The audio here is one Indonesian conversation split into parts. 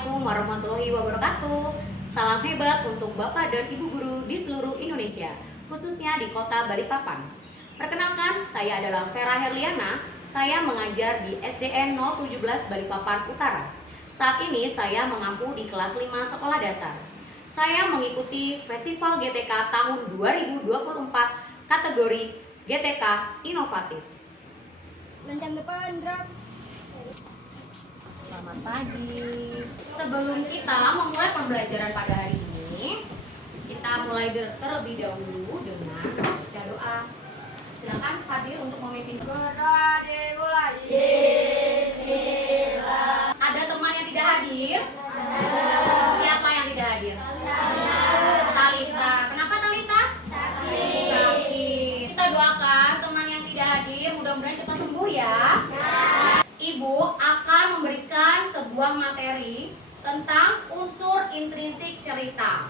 Assalamualaikum warahmatullahi wabarakatuh. Salam hebat untuk Bapak dan Ibu guru di seluruh Indonesia, khususnya di kota Balikpapan. Perkenalkan, saya adalah Vera Herliana. Saya mengajar di SDN 017 Balikpapan Utara. Saat ini saya mengampu di kelas 5 sekolah dasar. Saya mengikuti Festival GTK tahun 2024 kategori GTK Inovatif. Selamat pagi. Sebelum kita memulai pembelajaran pada hari ini, kita mulai terlebih dahulu dengan baca doa. Silakan Fadil untuk memimpin doa dimulai. Bismillah. Ada teman yang tidak hadir? Siapa yang tidak hadir? Talita. Kenapa Talita? Sakit. Kita doakan teman yang tidak hadir, mudah-mudahan cepat sembuh ya. Ibu akan memberikan sebuah materi tentang unsur intrinsik cerita.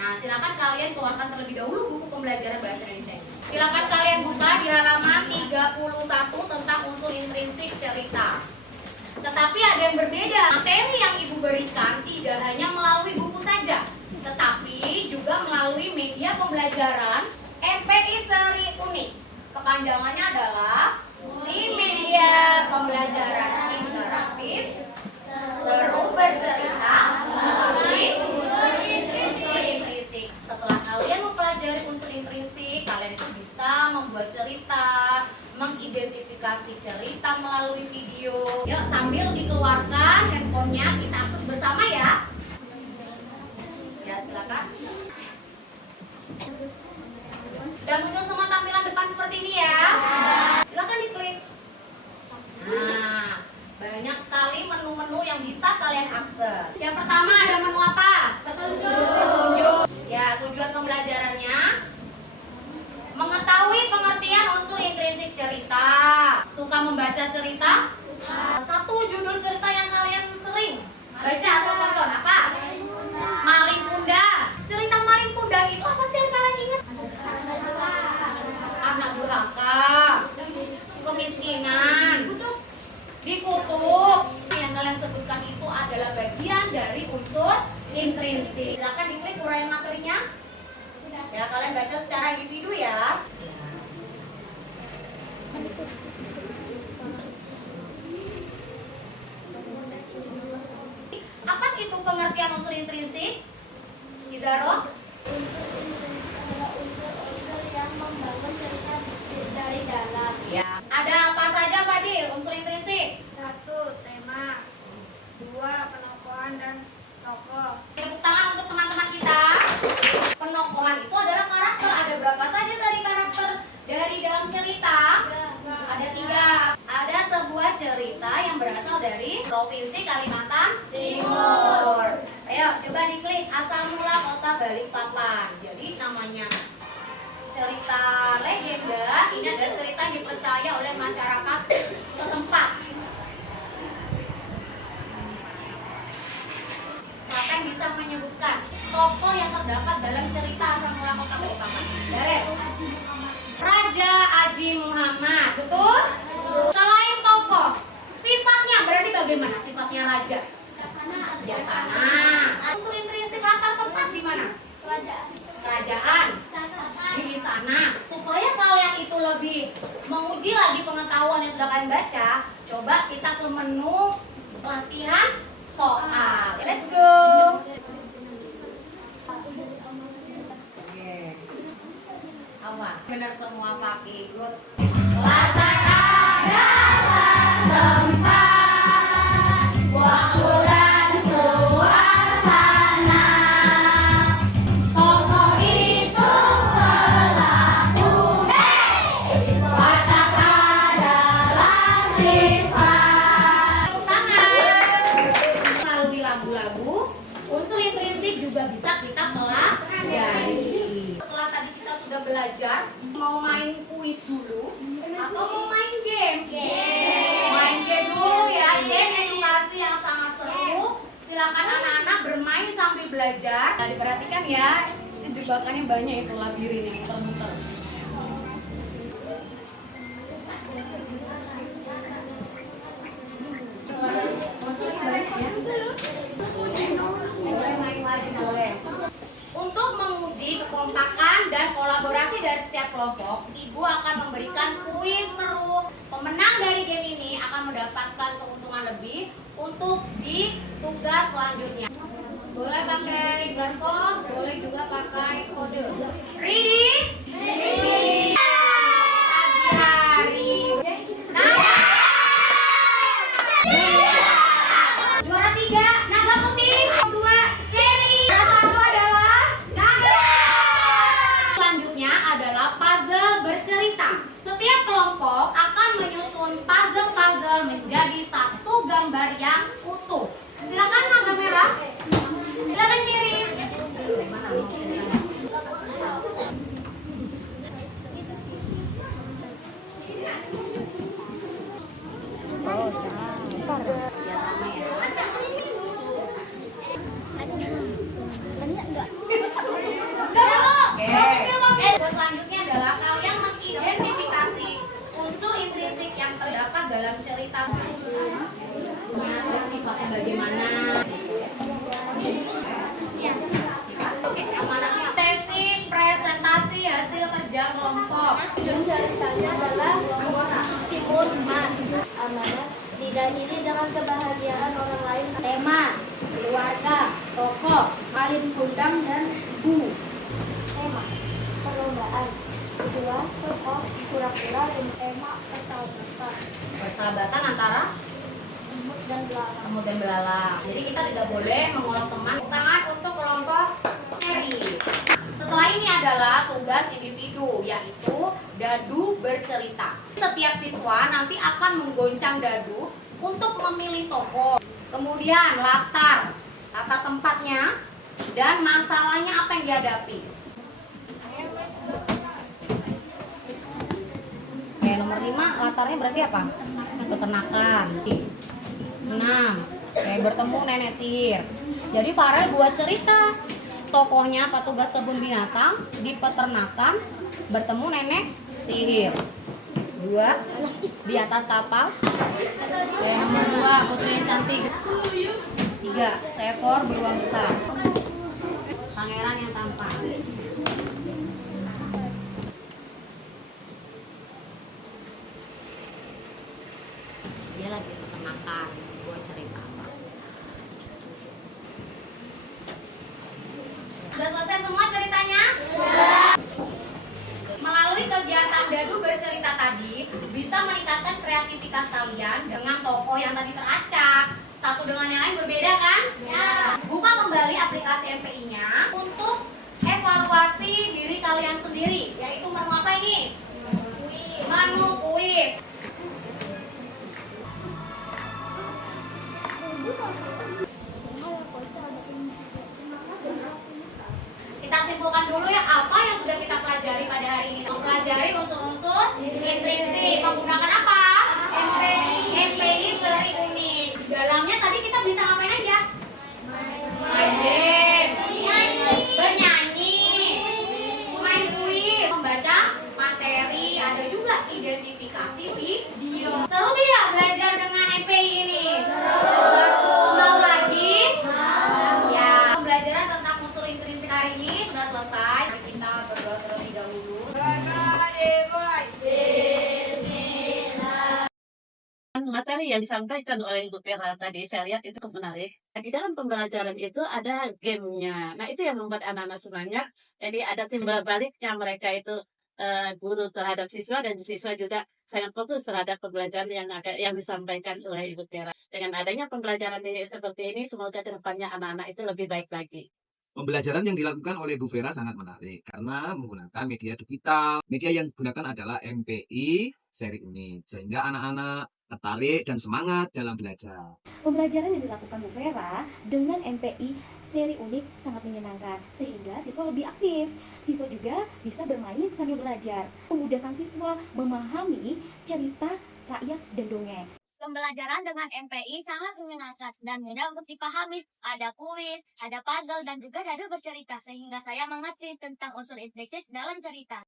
Nah, silakan kalian keluarkan terlebih dahulu buku pembelajaran bahasa Indonesia ini. Silakan kalian buka di halaman 31 tentang unsur intrinsik cerita. Tetapi ada yang berbeda. Materi yang Ibu berikan tidak hanya melalui buku saja, tetapi juga melalui media pembelajaran MPI Seri Unik. Kepanjangannya adalah Multimedia Pembelajaran Interaktif Seru Bercerita melalui unsur intrinsik. Setelah kalian mempelajari unsur intrinsik, kalian itu bisa membuat cerita, mengidentifikasi cerita melalui video. Yuk, sambil dikeluarkan handphonenya, kita akses bersama ya. Ya, silakan. Sudah muncul semua tampilan depan seperti ini ya. Silakan diklik. Nah, banyak sekali menu-menu yang bisa kalian akses. Yang pertama ada menu apa? Petunjuk. Ya, tujuan pembelajarannya mengetahui pengertian unsur intrinsik cerita. Suka membaca cerita? Satu judul cerita yang kalian sering baca atau tonton apa? Maling Kunda. Cerita Maling Kunda itu apa sih yang kalian ingat? Anak durhaka, kemiskinan, dikutuk. Yang kalian sebutkan itu adalah bagian dari unsur intrinsik. Silakan diklik uraian materinya. Ya, kalian baca secara individu ya. Apa itu pengertian unsur intrinsik? Izaro? Unsur yang membangun cerita dari dalam. Ya. Ada apa saja Fadil unsur intrinsik? 1. Tema. 2. Penokohan dan tokoh. Tepuk tangan untuk teman-teman kita. Penokohan itu adalah karakter. Ada berapa saja tadi karakter dari dalam cerita? Ada 3. Ada sebuah cerita yang berasal dari Provinsi Kalimantan Timur. Ayo coba diklik asal mula kota Balikpapan. Jadi namanya cerita legenda. Ini adalah cerita yang dipercaya oleh masyarakat setempat. Siapa yang bisa menyebutkan tokoh yang terdapat dalam cerita asal mula kota Balikpapan? Daren. Raja Aji Muhammad, betul? Selain tokoh, sifatnya berarti bagaimana sifatnya raja? Bijaksana. Unsur intrinsik latar tempat di mana? Kerajaan. Di istana. Supaya kalian itu lebih menguji lagi pengetahuan yang sudah kalian baca, coba kita ke menu latihan soal. Let's go. Apa? Benar semua pakai good. Latar adalah tempat, waktu dan suasana. Tokoh itu pelaku, watak adalah sifat. Tepuk tangan. Melalui lagu-lagu, unsur intrinsik juga bisa kita pelajari. Setelah tadi kita sudah belajar, mau main kuis dulu atau mau main game? Main game dulu ya, game edukasi yang sangat seru. Silakan anak-anak bermain sambil belajar. Nah, diperhatikan ya, itu jebakannya banyak, itu labirin yang muter-muter. Maksudnya banyak ya. kelompok, Ibu akan memberikan kuis seru. Pemenang dari game ini akan mendapatkan keuntungan lebih untuk di tugas selanjutnya. Boleh pakai barcode, boleh juga pakai kode. Ready? Ready. Pagi hari. Juara 3, naga putih. 2, cherry. Juara 1 adalah naga. Selanjutnya adalah puzzle bercerita. Setiap kelompok akan menyusun puzzle-puzzle menjadi satu gambar yang utuh. Silakan naga merah. Silakan cherry. Mana nih ceritanya? Ya sama ya. Oke. Selanjutnya adalah kalian mengidentifikasi unsur intrinsik yang terdapat dalam cerita. Sifatnya bagaimana? Sesi presentasi hasil kerja kelompok. Dan ceritanya adalah Timur Mas. Amanah didahului dengan kebahagiaan orang lain. Tema, keluarga, tokoh, Malin Kundang dan Bu. Tema, perlombaan. Kedua, tokoh, kura-kura dan tema persahabatan. Persahabatan antara Semut dan belalang. semut dan belalang. Jadi kita tidak boleh mengolok teman. Tangan untuk kelompok cherry. Setelah ini adalah tugas individu, yaitu dadu bercerita. Setiap siswa nanti akan menggoncang dadu untuk memilih tokoh, kemudian latar tempatnya, dan masalahnya apa yang dihadapi. Oke, nomor 5 latarnya berarti apa? Peternakan. 6. Oke, bertemu nenek sihir. Jadi Farel buat cerita. Tokohnya petugas kebun binatang di peternakan bertemu nenek sihir. 2. Di atas kapal. Oke, nomor 2 putri yang cantik. 3. Seekor beruang besar. Pangeran yang tampan. Dia lagi peternakan, buat cerita apa? Sudah selesai semua ceritanya? Melalui kegiatan dadu bercerita tadi, bisa meningkatkan kreativitas kalian dengan tokoh yang tadi teracak. Satu dengan yang lain berbeda kan? Ya. Buka kembali aplikasi MPI-nya untuk evaluasi diri kalian sendiri, yaitu menu apa ini? Menu kuis. Kita simpulkan dulu ya apa yang sudah kita pelajari pada hari ini. Mempelajari unsur-unsur intrinsik menggunakan apa? MPI seri unik. Di dalamnya tadi kita bisa ngapain aja? Main game, bernyanyi, main kuis, membaca materi, ada juga identifikasi video. Seru tidak belajar dengan MPI ini? Mau lagi? Ya, pembelajaran tentang unsur intrinsik hari ini sudah selesai. Mari kita berdoa terlebih dahulu. Materi yang disampaikan oleh Ibu Vera tadi saya lihat itu cukup menarik. Di dalam pembelajaran itu ada gamenya. Nah itu yang membuat anak-anak semangat. Jadi ada timbal baliknya mereka itu guru terhadap siswa dan siswa juga sangat fokus terhadap pembelajaran yang disampaikan oleh Ibu Vera. Dengan adanya pembelajaran seperti ini, semoga kedepannya anak-anak itu lebih baik lagi. Pembelajaran yang dilakukan oleh Bu Vera sangat menarik karena menggunakan media digital. Media yang digunakan adalah MPI seri unik, sehingga anak-anak tertarik dan semangat dalam belajar. Pembelajaran yang dilakukan Bu Vera dengan MPI seri unik sangat menyenangkan, sehingga siswa lebih aktif. Siswa juga bisa bermain sambil belajar, memudahkan siswa memahami cerita rakyat dan dongeng. Pembelajaran dengan MPI sangat menyenangkan dan mudah untuk dipahami. Ada kuis, ada puzzle, dan juga dadu bercerita, sehingga saya mengerti tentang unsur intrinsik dalam cerita.